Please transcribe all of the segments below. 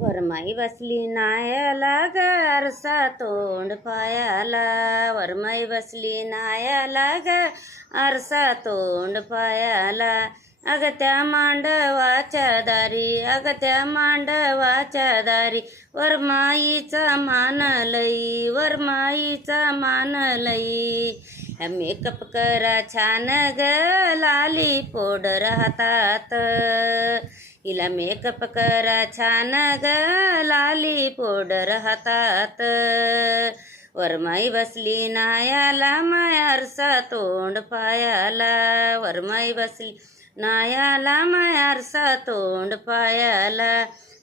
वरमाई बसली नायाला ग आरसा तोंड पायाला. वरमाई बसली नायाला ग आरसा तोंड पायाला. अग त्या मांडवाच्या दारी, अग त्या मांडवाच्या दारी, वरमाईचा मान लई, वरमाईचा मान लई. मेकअप करा छान ग लाली पोडर हातात, हिला मेकअप करा छान ग लाली पोडर हातात. वरमाई बसली नायाला माय आरसा तोंड पायाला. वरमाई बसली नायाला माय आरसा तोंड पायाला.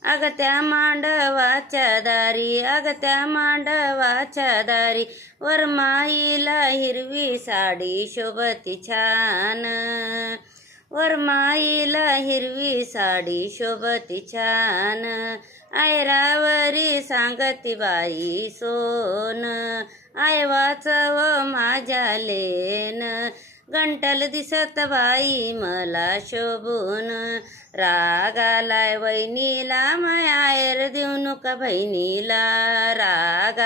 अग त्या मांडवाच्या दारी, अग त्या मांडवाच्या दारी, वरमाईला हिरवी साडी शोभती छान, वरमाईला हिरवी साडी शोभती छान. आयरावरी सांगती बाई सोन, आय वाचव माझ्या लेन, गंटल दिसत बाई मला शोभून. राग आलाय वहिनीला माय आयर देऊ नका बहिणीला, राग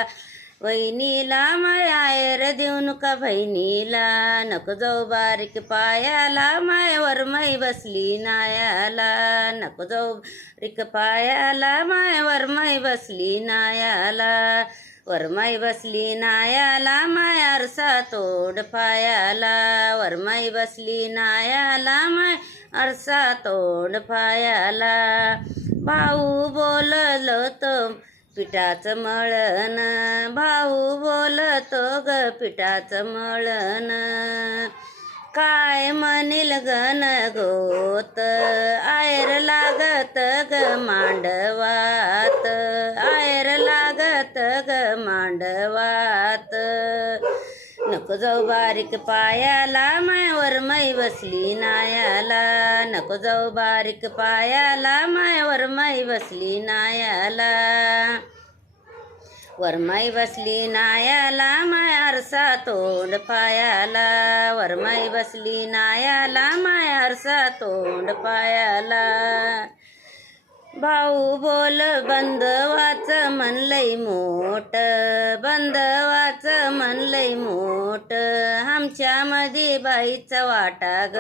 वहिनीला माय आयर देऊ नका बहिणीला. नको जाऊ बारीक पायाला माय वरमाई बसली नायाला, नको जाऊ बारीक पायाला माय वरमाई बसली नायाला. वरमाई बसली नायाला माय आरसा तोंड पायाला. वरमाई बसली नायाला माय आरसा तोंड पायाला. भाऊ बोललो तो पिठाचं मळण, भाऊ बोलतो ग पिठाचं मळण, काय म्हणील गण गोत, आयर लागत ग मांडवात, आयर लागत ग मांडवात. नको जाऊ बारीक पायाला माय वरमाई बसली नायाला, नको जाऊ बारीक पायाला माय वरमाई बसली नायाला. वरमाई बसली नायाला माय आरसा तोंड पायाला. वरमाई बसली नायाला माय आरसा तोंड पायाला. भाऊ बोल बंधवाच मन लई मोठ, बंधवाच मन लई मोठ, आमच्या मधी बाईचा वाटा ग,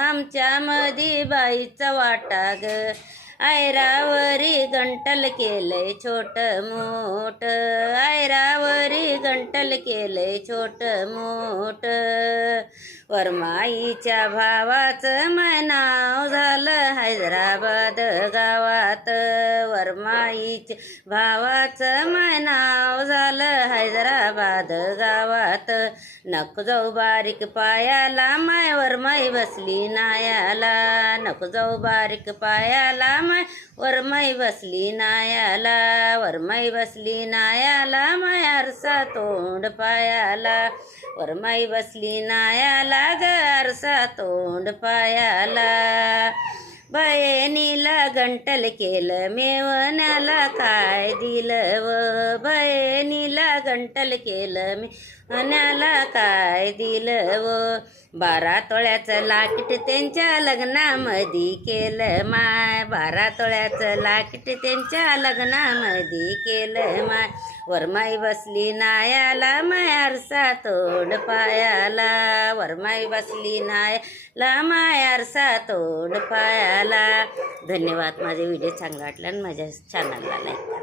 आमच्या मधी बाईचा वाटा ग. आयरावरी गंटल केलंय छोट मोठ, आयरावरी गंटल केलंय छोट मोठ. वरमाईच्या भावाचं माय नाव झालं हैदराबाद गावात, वरमाईच्या भावाचं माय नाव झालं हैदराबाद गावात. नको जाऊ बारीक पायाला माय वरमाई बसली नायाला, नको जाऊ बारीक पायाला माय वरमाई बसली नायाला. वरमाई बसली नायाला माय आरसा तोंड पायाला. वरमाई बसली नायाला ग आरसा तोंड पायाला. बहिणीला गंटल केलं मेवण्याला काय दिलं व, बहिणीला गंटल केलं मेवण्याला काय दिलं व. 12 तोळ्याचं लाकीट त्यांच्या लग्नामध्ये केलं माय, 12 तोळ्याचं लाकीट त्यांच्या लग्नामध्ये केलं माय. वरमाई बसली नायाला माय आरसा तोंड पायाला. वरमाई बसली नायाला माय आरसा तोंड पायाला. धन्यवाद. माझे व्हिडिओ चांगला वाटला आणि माझ्या चॅनलला लाईक.